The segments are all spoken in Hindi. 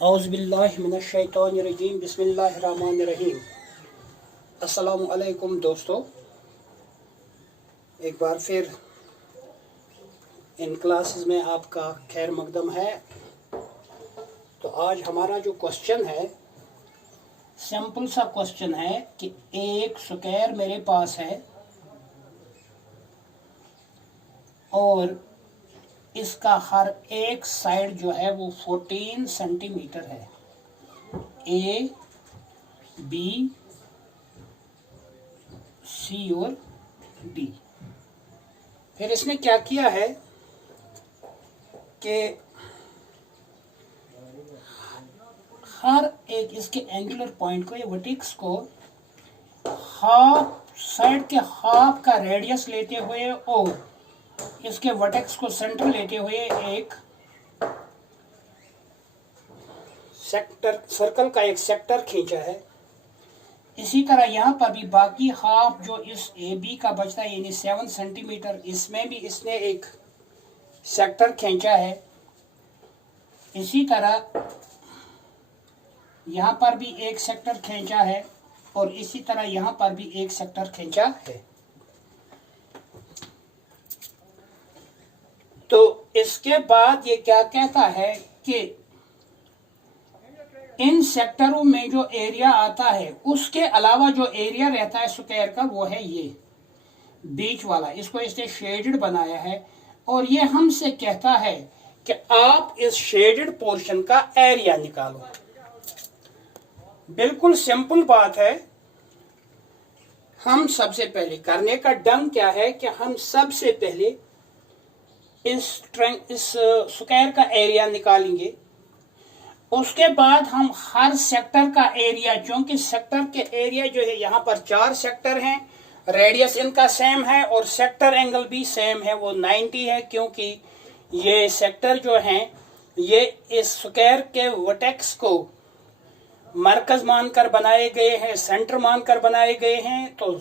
औज़ुबिल्लाहिमिनश्शैतानिर्रजीम बिस्मिल्लाहिर्रहमानिर्रहीम। अस्सलामु अलैकुम दोस्तों, एक बार फिर इन क्लासेस में आपका खैर मकदम है। तो आज हमारा जो क्वेश्चन है, सिंपल सा क्वेश्चन है कि एक स्क्वायर मेरे पास है और इसका हर एक साइड जो है वो 14 सेंटीमीटर है। ए, बी, सी और डी। फिर इसने क्या किया है कि हर एक इसके एंगुलर पॉइंट को, ये वर्टेक्स को हाफ साइड के हाफ का रेडियस लेते हुए और इसके वर्टेक्स को सेंटर लेते हुए एक सेक्टर, सर्कल का एक सेक्टर खींचा है। इसी तरह यहाँ पर भी बाकी हाफ जो इस ए बी का बचता है यानी 7 सेंटीमीटर, इसमें भी इसने एक सेक्टर खींचा है। इसी तरह यहाँ पर भी एक सेक्टर खींचा है और इसी तरह यहाँ पर भी एक सेक्टर खींचा है। तो इसके बाद ये क्या कहता है कि इन सेक्टरों में जो एरिया आता है उसके अलावा जो एरिया रहता है स्क्वायर का वो है ये बीच वाला। इसको इसने शेडेड बनाया है और ये हमसे कहता है कि आप इस शेडेड पोर्शन का एरिया निकालो। बिल्कुल सिंपल बात है। हम सबसे पहले करने का ढंग क्या है कि हम सबसे पहले इस स्क्वायर का एरिया निकालेंगे। उसके बाद हम हर सेक्टर का एरिया, क्योंकि सेक्टर के एरिया जो है यहाँ पर 4 सेक्टर हैं, रेडियस इनका सेम है और सेक्टर एंगल भी सेम है, वो 90 है। क्योंकि ये सेक्टर जो हैं ये इस स्क्वायर के वर्टेक्स को मरकज मानकर बनाए गए हैं, सेंटर मानकर बनाए गए हैं। तो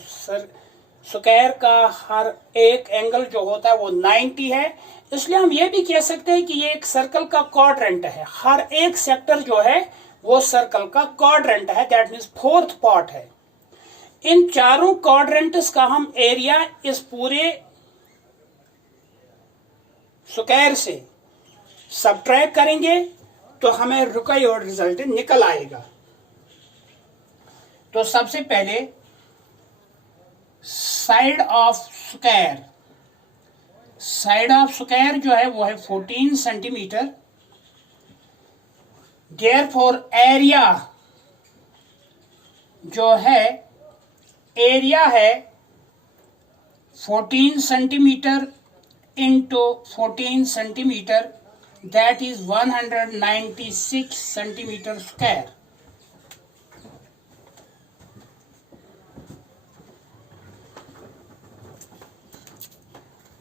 स्क्वायर का हर एक एंगल जो होता है वो 90 है। इसलिए हम ये भी कह सकते हैं कि ये एक सर्कल का क्वाड्रेंट है। हर एक सेक्टर जो है वो सर्कल का क्वाड्रेंट है, दैट मीन्स 4th पार्ट है। इन चारों क्वाड्रेंट्स का हम एरिया इस पूरे स्क्वायर से सबट्रैक्ट करेंगे तो हमें रिक्वायर्ड रिजल्ट निकल आएगा। तो सबसे पहले side of square, side of square जो है वो है 14 सेंटीमीटर। देयरफॉर एरिया जो है, एरिया है 14 centimetre into 14 centimetre, that is 196 centimetre square.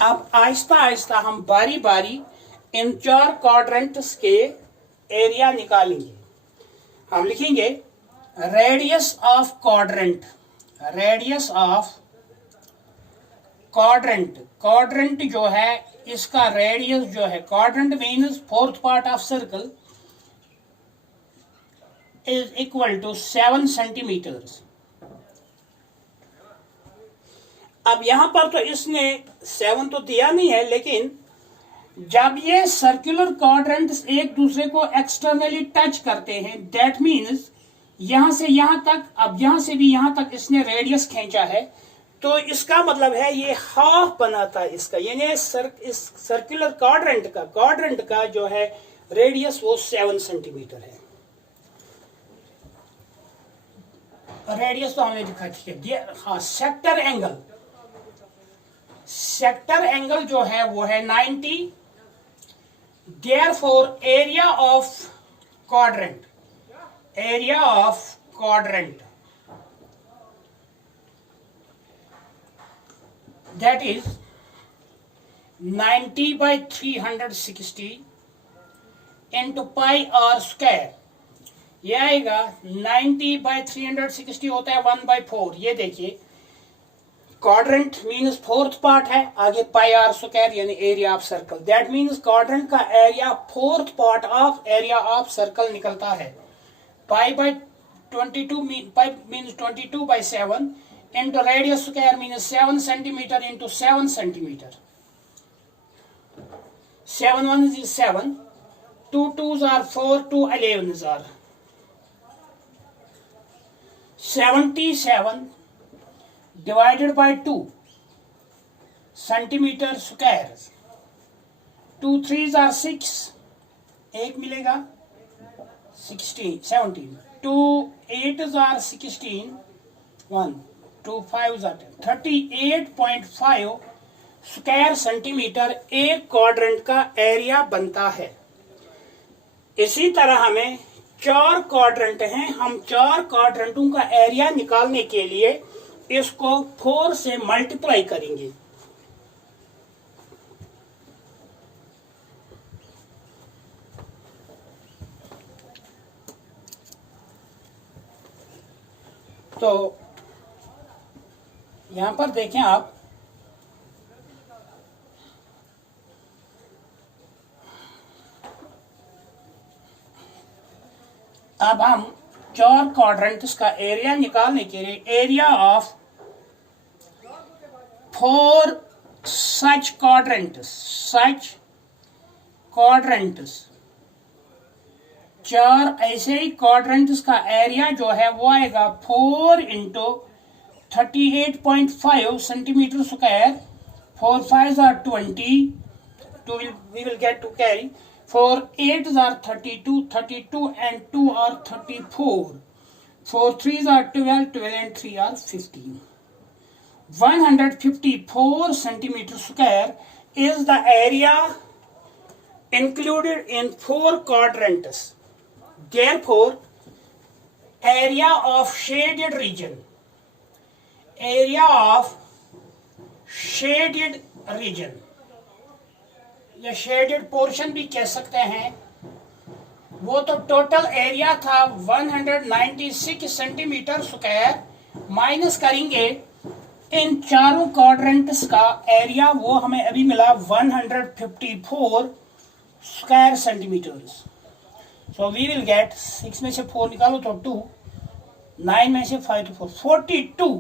अब आहिस्ता आहिस्ता हम बारी बारी इन 4 क्वाड्रेंट्स के एरिया निकालेंगे। हम लिखेंगे radius of quadrant, radius of quadrant. Quadrant जो है इसका रेडियस जो है, quadrant means 4th part of circle, is equal to 7 centimetres. अब यहां पर तो इसने 7 तो दिया नहीं है, लेकिन जब ये सर्कुलर क्वाड्रेंट्स एक दूसरे को एक्सटर्नली टच करते हैं, दैट मीन्स यहां से यहां तक, अब यहां से भी यहां तक इसने रेडियस खींचा है, तो इसका मतलब है ये हाफ बनाता है इसका, यानी इस सर्कुलर क्वाड्रेंट का जो है रेडियस वो 7 सेंटीमीटर है। रेडियस तो हमने लिखा, ठीक है। हाँ, सेक्टर एंगल, सेक्टर एंगल जो है वो है 90। Therefore area of quadrant, area of quadrant that is 90 by 360 into pi r square. ये आएगा 90 by 360 होता है 1/4। ये देखिए क्वाड्रेंट मीन्स फोर्थ पार्ट है, आगे पाई आर स्क्वायर यानी area of circle. That means quadrant का area fourth part of area of circle निकलता है। Pi by 22 pi means 22/7 into radius square means 7 centimeter into 7 centimeter. 7 ones is 7, 2 twos are 4, 2 11s are 77 divided by 2 centimeter square. 2 threes are 6, एक मिलेगा 16 17, 2 8s are 16, 1 2 5s are 10, 38.5 square centimetre एक क्वाड्रेंट का एरिया बनता है। इसी तरह हमें 4 क्वाड्रेंट हैं, हम 4 क्वाड्रेंटों का एरिया निकालने के लिए इसको 4 से मल्टीप्लाई करेंगे। तो यहां पर देखें आप, अब हम 4 क्वाड्रेंट्स का एरिया निकालने के लिए एरिया ऑफ 4 सच क्वाड्रेंट्स 4 ऐसे ही क्वाड्रेंट्स का एरिया जो है वो आएगा 4 into 38.5 centimetre square. 4 5s are 20, we will get to carry 4 8s are 32, 32 and 2 are 34, 4 3s are 12, 12 and 3 are 15. 154 centimeter square is the area included in 4 quadrants. Therefore, area of shaded region, या शेडेड पोर्शन भी कह सकते हैं, वो तो टोटल एरिया था 196 सेंटीमीटर स्क्वायर, माइनस करेंगे इन चारों क्वाड्रेंट्स का एरिया, वो हमें अभी मिला 154 square centimetres. So we will get 6 में से 4 निकालो तो 2, 9 में से 5 तो 4, 42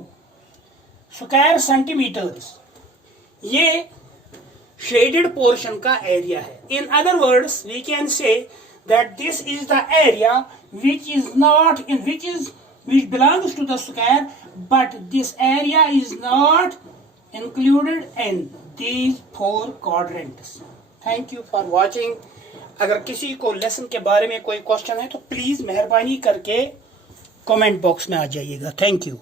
स्क्वायर सेंटीमीटर्स ये शेडेड पोर्शन का एरिया है। In other words we can say that this is the area which belongs to the square, but this area is not included in these 4 quadrants. Thank you for watching. अगर किसी को लेसन के बारे में कोई क्वेश्चन है तो प्लीज मेहरबानी करके कमेंट बॉक्स में आ जाइएगा। Thank you.